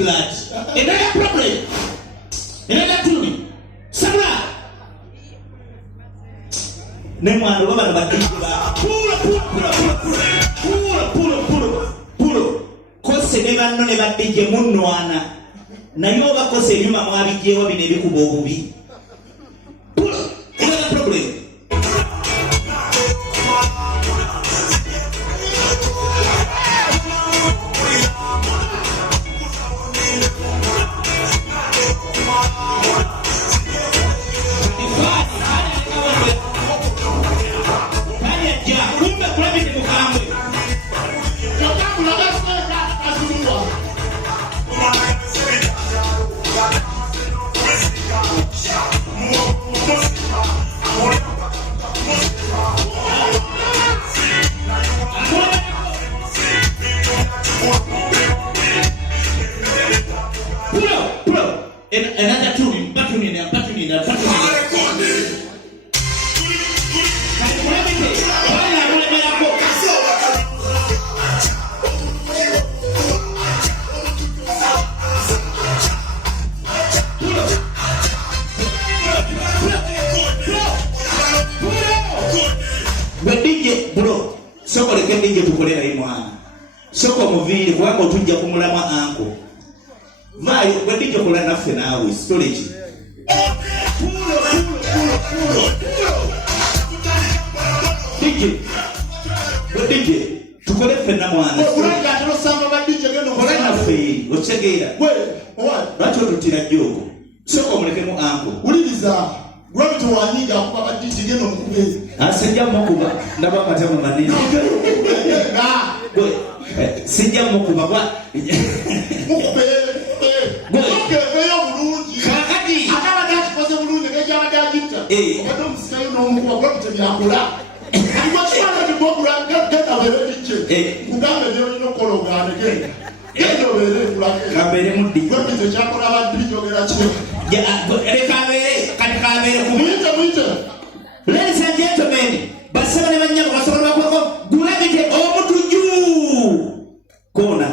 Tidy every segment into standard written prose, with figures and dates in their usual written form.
that. Another problem. Another thing. Sabra. Nemwana baba baddiba. Pulo. Kose ne banno ne baddije munwana. Naye oba kose ebyuma mwabijjeewo bino ebikuba obubi. Pulo. Another problem. Another tune, DJ bro, soko leke DJ tukolera imwana. Soko muviri kwako tujja kumulama anko. Vai, we DJ kola naffe nawe storage. DJ tukole fena mwana. Kulanga tano samba ba DJ geno kola naffe ochegeera. Lwaki otutira joko? Soko mulekemu anko. Uliriza. Gwabito wanyiga kuba ba DJ geno mukubezi. Asijja mukuba ndaba matema manini. Sijja mukuba kwa mukube. Veyo bulungi. Kakati. Akaba dachikoze bulungi ngeja badajita. Obato musikayo n'omukuba gwabito byakola. Alikuwa chwana tibogula genda bere DJ. Kugambe ndio nokologa ngene. Gendo bere kulake. Kabere mudi. Gwabito chakola ba DJ ogera chile. Kabere Mwite. Ladies and gentlemen, basaba ne banyako basobola bakwako gulabite omutuju. Kona.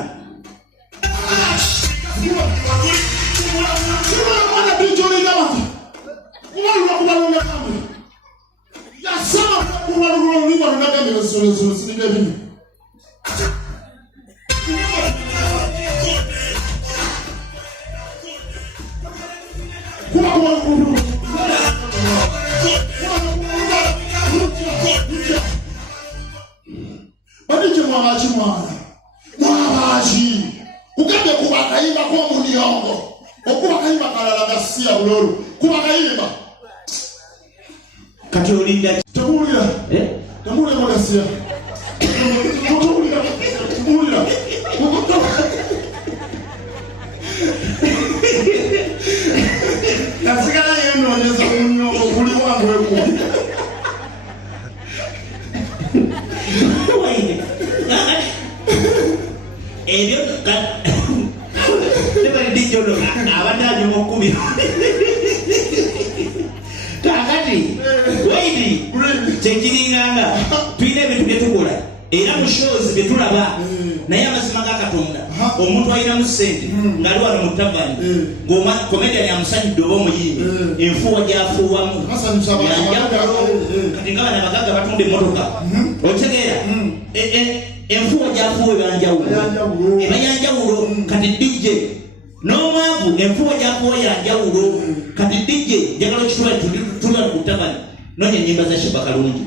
Mwabaji ukabe kubakaimba kwa muniongo okubakaimba kalala gasiya buloro kubakaimba kati olinda tabulira tabulira gasiya tabulira kasigala yeno nyeza muniongo kuli wangu eko Elio Never did you know abadde mukumi. Kakati waidi tekiringanga twine ebintu byetukola era mu shows byetulaba naye amazima ga Katonda omuntu ayina mu sente ngali wano mu tavani ngoma comedian amusanyidde oba omuyimbi enfuwa gyafuuwamu kati nga bana bagaga batunda emmotoka otegeera enfuwa gyafuuwa ebanjawulo kati DJ n'omwavu enfuwa gyafuuwa yanjawulo kati DJ njagala okitula tula ku tavani nonya ennyimba za Shiba Kalungi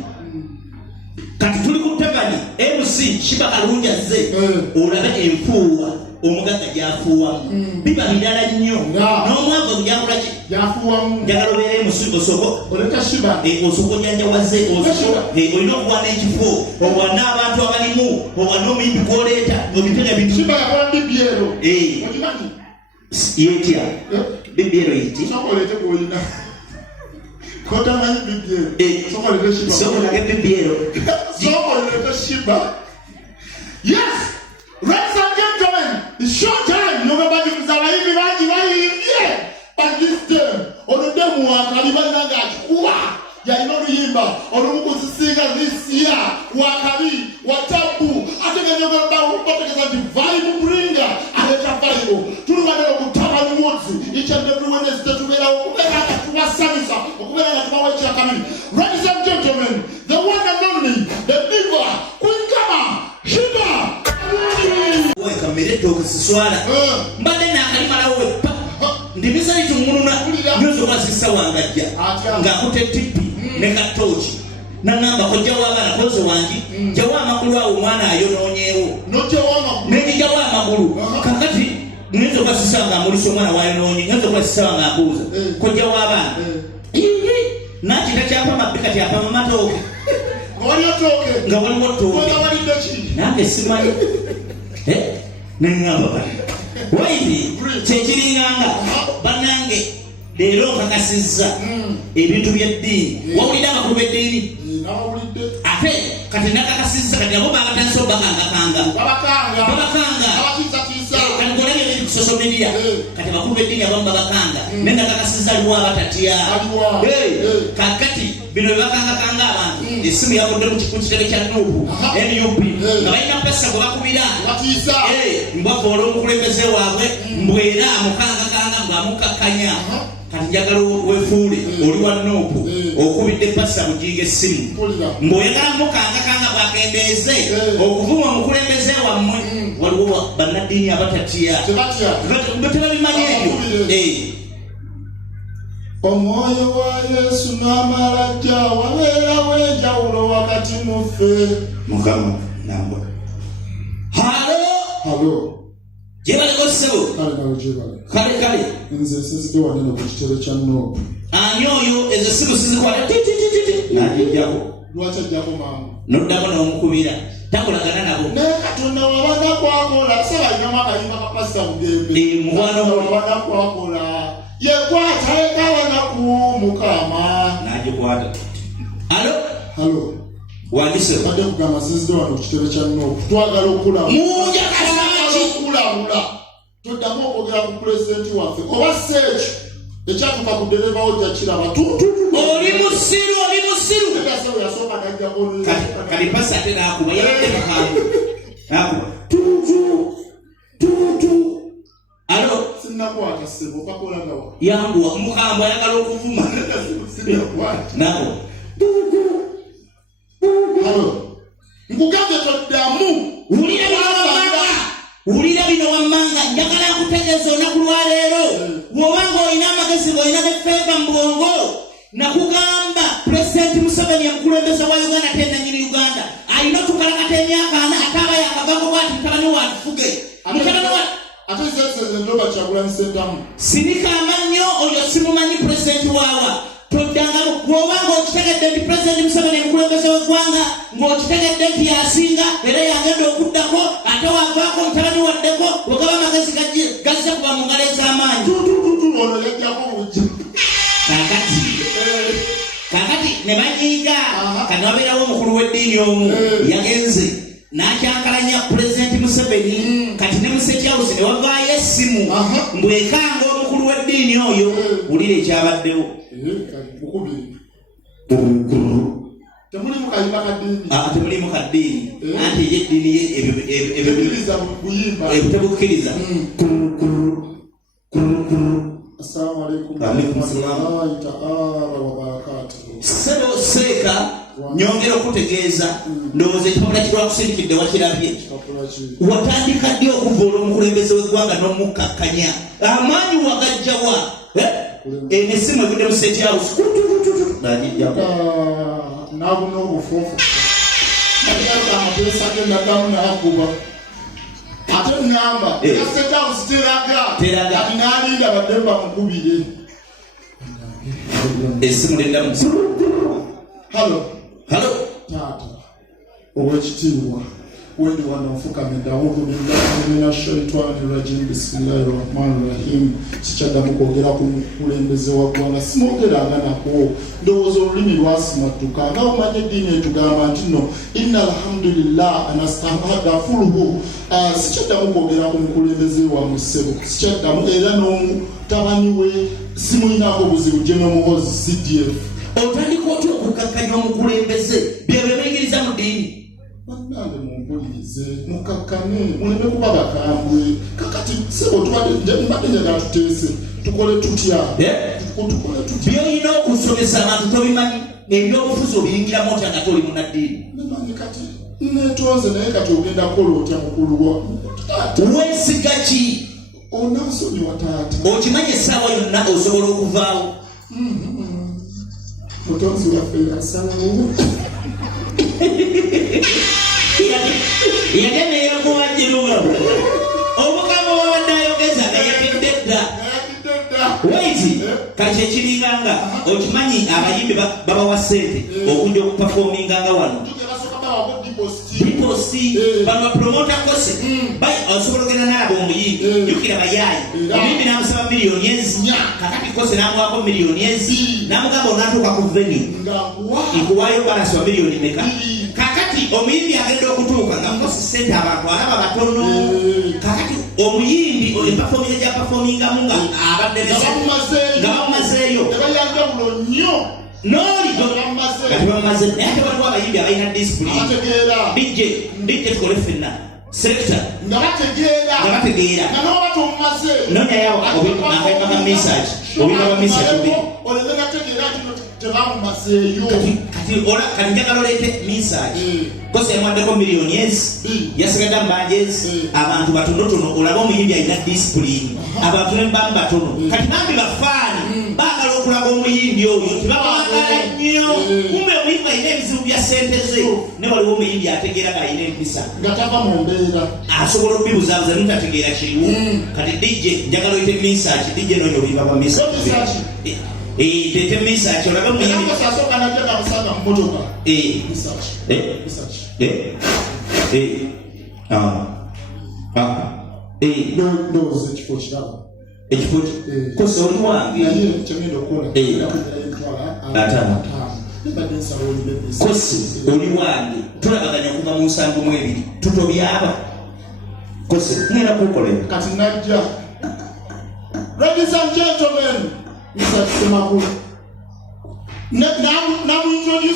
kati tuli ku tavani MC Shiba Kalungi azze olabe enfuwa omugaga gyafuuwamu biba bidala nnyo n'omwavu gyakola ki gyafuuwamu njagala obeere musigo soko oleka Shiba osoko njanjawaze olina okuwana ekifo owana abantu abalimu owana omuyimbi gwoleeta obitega bintu Shiba yakola bibyero okimanyi yetya bibyero yiti sokolete gwolina kotamanyi bibyero sokolete Shiba sokolage bibyero sokolete Shiba. Yes, ladies and gentlemen, it's show time. Nobody is alive. But this time, on the demo, Kalibanaga, ya ino yimba, on the this year, Wakabi, Watapu, I think I'm going to divine bringer, and the Bible. Thursday, each and every Wednesday together, ladies and gentlemen, the one and only, the diva, Queen Kama, Shiba. Kamere tokiswala mbadde nakalima lawe ndibisa itungununa nyozo basisa wangajja ngakutte tipi ne katochi nangamba kojja wabana kozo wangi jawa amakulu awo mwana ayonoonyeewo nejijawa amakulu kakati nyozo basisa nga muliso mwana wayonoonye nyozo basisa nga abuuza kojja wabana nakita kyapa mabika tyapa matooke nga waliwo tooke nange simanyi nengamba bali waivi kyekiringanga banange leero kakasizza ebintu by'eddiini wawulidde amakulu b'eddiini ate kati nakakasizza kati abo bagatandise obakangakanga babakanga kati golabye biri ku social media kati bakulu b'eddiini abamu babakanga naye nakakasizza aliwo abatatya kakati bino bebakangakanga abantu esimu yakodde mu kitebe kya nubu NUP nga balina pesa gwe bakubira mbwava olw'omukulembeze waabwe mbwera amukangakanga mbw'amukakkanya kati njagala wefuule oli wa nubu okubidde pasa bugiiga essimu mbw'oyagala mukangakanga bwakendeeze okuvuma omukulembeze wammwe waliwo bannaddiini abatatya tebabimanyi ebyo omwoyo wa Yesu n'amalajja wabeerawo enjawulo wakati muffe mukama nambwa halo jebaleko ssebo kale nze sizidde wanene ku kitebe kya Nuupu ani oyo ezo siku sizikwata najijjako lwaki ajjako mangu noddako n'omukubira takolagana nabo naye katonda wabana kwakola sabalinamu akayimba ka pasita Mugembe wabana kwakola yekwata ekawana ku mukama nagikwata halo wandise badde kugamba sizidde wano ku kitebe kya Nuupu twagala okulabula toddamu okwogera ku pulezidenti waffe oba seekyo ekyatuka ku dereva ojja kiraba oli musiru yasooka najjako kali pasi ate nakuba yabadde mukambu nakuba sinnakwata ssebo okakola ngawa yanguwa mukambu ayagala okuvuma nako nkugambye toddamu wulira bino wammanga njagala nkutegeeza olunaku lwaleero bw'obanga olina amagezi ng'olina befeeva mu bwongo nakugamba pulezidenti Museveni omukulembeze wa Uganda tennanyini Uganda alina otukalakata emyaka ana ate aba yakavako bwati mutabani watufuge ate ndoba Kyagulanyi Ssentamu sinika amannyo oyo simumanyi pulezidenti waawa toddanga bw'obanga okitegedde nti pulezidenti Museveni omukulembeze w'eggwanga ng'okitegedde nti yasinga era yagenda okuddako ate wavaako mutabani waddeko wegaba amagezi gazze kuba mu ngalo ez'amaanyi ono yajjako bujja kakati ne banyiiga kati wabeerawo omukulu w'eddiini omu yagenze n'akyankalanya pulezidenti Museveni kati ne Museveni House ne wavaayo essimu mbwekanga omukulu w'eddiini oyo wulira ekyabaddewo temulimu kaddiini anti ey'eddiini tebukkiriza Assalamu alaikum warahmatullahi ta'ala wabarakatuh. Sebo seeka nyongera okutegeeza ndowooza ekipapula kirwa kusindikidde wakirabye watandika ddi okuva olw'omukulembeze w'eggwanga n'omukkakkanya amaanyi wagajjawa emisimu evudde mu State House nagijjako nabuna obufuufu amateesa gendagamu nakuba ate namba State House teraga ati nalinda badde bamukubire esimu lendamu halo taata owekitiibwa wendi wano nfukamidde awudu billahi mina shaitani rajim bismillahi rahmani rahim sikyaddamu kwogera ku mukulembeze wa ggwanga simwogeranga nako ndowooza olulimi lwasimattuka nga omanye eddiini etugamba nti no inna alhamdulillah anastahadafuruhu sikyaddamu kwogera ku mukulembeze wa musebo sikyaddamu era n'omutabani we simuyinako buzibu gye n'omuhozi CDF otandika otya okukakkanya omukulembeze bye bebeyigiriza mu ddiini Bannange mumpulirize mukakkane muleme kuba bakambwe kakati sebo mbadde njagala tuteese tukole tutya byolina okusomesa abantu tobimanyi ebyobufuzi obiyingiramu otya nga toli munaddiini nemanyi kati netonze naye kati ogenda kukola otya mukulu wesiga ki onansonyiwa taata okimanyi essaawa yonna osobola okuvaawo mutonzi waffe yasalawo yageneyokuwajirunga obukama wabadde ayogeza eyatedde dda waiti kati kyekiringanga okimanyi abayimbi babawa ssente okujja okupafominganga wano diposti bano bapromota kose osobola ogenda nalaba omuyimbi jukira bayaayi omuyimbi namusaba miliyoni ezi kakati kose namuwako miliyoni ezi namugamba onatuuka ku veni nkuwayo balansi wa miliyoni meka kakati omuyimbi agenda okutuuka nga kosi sente abantu alaba batono kakati omuyimbi epafominga gyapafomingamu nga abadde nga bamumazeeyo noli kati bamaze naye ate waliwo abayimbi abalina disipulini bijje tukole ffenna selecta nga bategeera nonyayawo obimaka message obimaka message kati njagala oleete message kosa yamwaddeko miliyoni ezi yasigadde mbanja ezi abantu batonotono olaba omuyimbi alina disipulini abantu nembamu batono kati bambi bafaani baagala okulaga omuyimbi oyo tibamwagala nnyo kumbe omuyimbi alina ebizibu bya sente ze ne waliwo omuyimbi ategeera ng'alina empisa gatava mu mbeera asobola okubibuzaabuza nitategeera kiriwo kati dijje njagala oyite message dijje nonya obimba bwa message tete message olaga omuyimbi ndowooza ekifo kiraba ekifo kosa oli wange kosi oli wange tulabaganya okuva mu 72 tutobyaba kosi ngenda kukolera kati najja. Ladies and gentlemen, Mr. Semakulu, now introduce